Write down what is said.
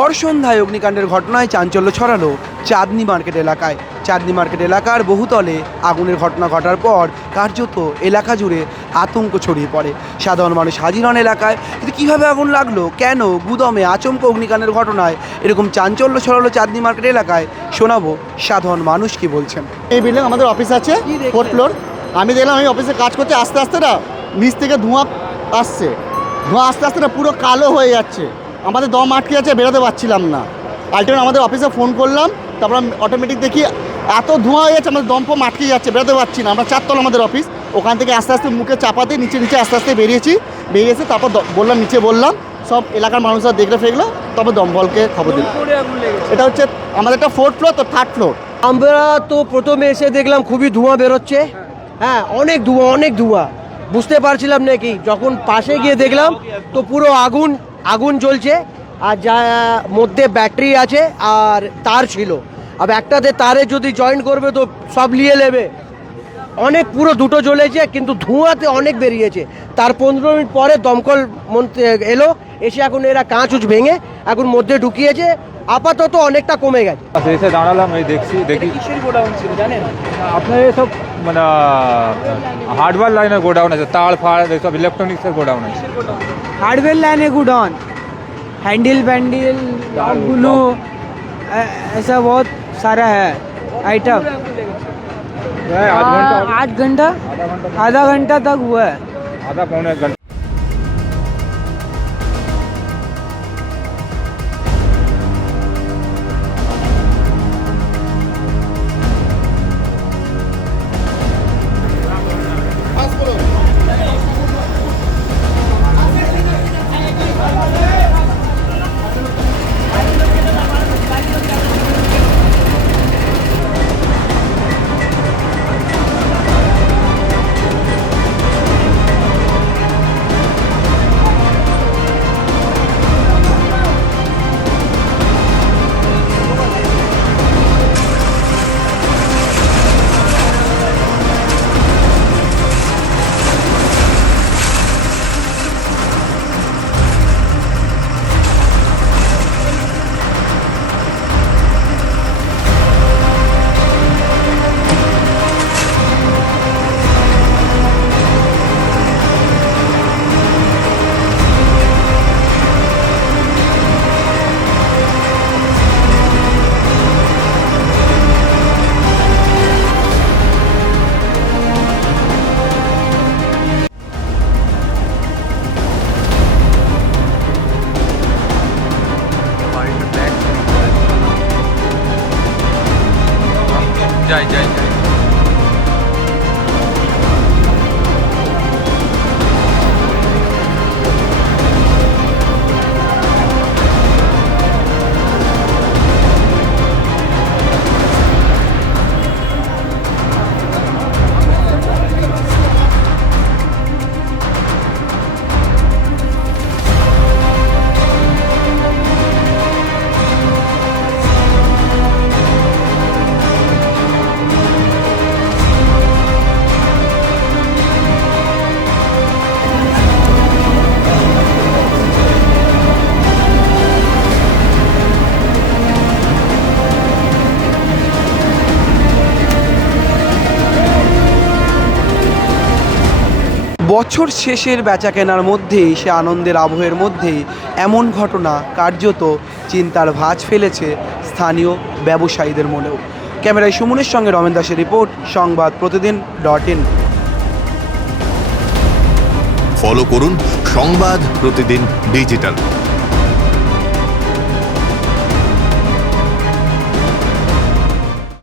ভর সন্ধ্যায় অগ্নিকাণ্ডের ঘটনায় চাঞ্চল্য ছড়ালো চাঁদনী মার্কেট এলাকায়। চাঁদনী মার্কেট এলাকার বহুতলে আগুনের ঘটনা ঘটার পর কার্যত এলাকা জুড়ে আতঙ্ক ছড়িয়ে পড়ে। সাধারণ মানুষ হাজির হন এলাকায়, কিন্তু কীভাবে আগুন লাগলো, কেন গুদমে আচমকা অগ্নিকাণ্ডের ঘটনায় এরকম চাঞ্চল্য ছড়ালো চাঁদনী মার্কেট এলাকায়, শোনাবো সাধারণ মানুষ কি বলছেন। এই বিল্ডিং আমাদের অফিস আছে 4th ফ্লোর। আমি দেখলাম আমি অফিসে কাজ করতে আস্তে আস্তে না নিচ থেকে ধোঁয়া আসছে, ধোঁয়া আস্তে আস্তে না পুরো কালো হয়ে যাচ্ছে। আমাদের দম আটকে যাচ্ছে, বেরোতে পারছিলাম না। আলটিমেট আমাদের অফিসে ফোন করলাম, তারপর অটোমেটিক দেখি এত ধোঁয়া হয়ে যাচ্ছে, আমাদের দম ফম আটকে যাচ্ছে, বেরোতে পারছি না। আমরা 4 তলা আমাদের অফিস, ওখান থেকে আস্তে আস্তে মুখে চাপাতে নিচে আস্তে আস্তে বেরিয়েছে। তারপর বললাম নিচে, বললাম সব এলাকার মানুষরা দেখলে ফেললো, তারপর দমকলকে খবর দিল। এটা হচ্ছে আমাদের একটা 4th ফ্লোর, তো 3rd ফ্লোর। আমরা তো প্রথমে এসে দেখলাম খুবই ধোঁয়া বেরোচ্ছে, হ্যাঁ অনেক ধোঁয়া বুঝতে পারছিলাম না কি, যখন পাশে গিয়ে দেখলাম তো পুরো আগুন জ্বলছে, আর যা মধ্যে ব্যাটারি আছে আর তার ছিল, আর একটাতে তারে যদি জয়েন করবে তো সব নিয়ে নেবে। অনেক পুরো দুটো জ্বলেছে, কিন্তু ধোঁয়াতে অনেক বেরিয়েছে। তার 15 মিনিট পরে দমকল এলো, এসে এখন এরা কাঁচ ভেঙে এখন মধ্যে ঢুকিয়েছে। আপাতত অনেকটা কমে গেছে। এসে দাঁড়ালাম, এই দেখি গোডাউন ছিল জানেন আপনার এসব মানে হার্ডওয়্যার লাইনের গোডাউন আছে, তার ফাড় এসব ইলেকট্রনিক্সের গোডাউন আছে। हार्डवेयर लाइन है गुडाउन, हैंडल बैंडल ग्लू ऐसा बहुत सारा है आइटम। आधा घंटा तक हुआ है। आधा पौने घंटा। যাই বছর শেষের বেচা কেনার মধ্যেই, সে আনন্দের আবহের মধ্যেই এমন ঘটনা কার্যত চিন্তার ভাঁজ ফেলেছে স্থানীয় ব্যবসায়ীদের মনেও। ক্যামেরায় সুমনের সঙ্গে রমেন দাসের রিপোর্ট, সংবাদ প্রতিদিন.in। ফলো করুন সংবাদ প্রতিদিন ডিজিটাল।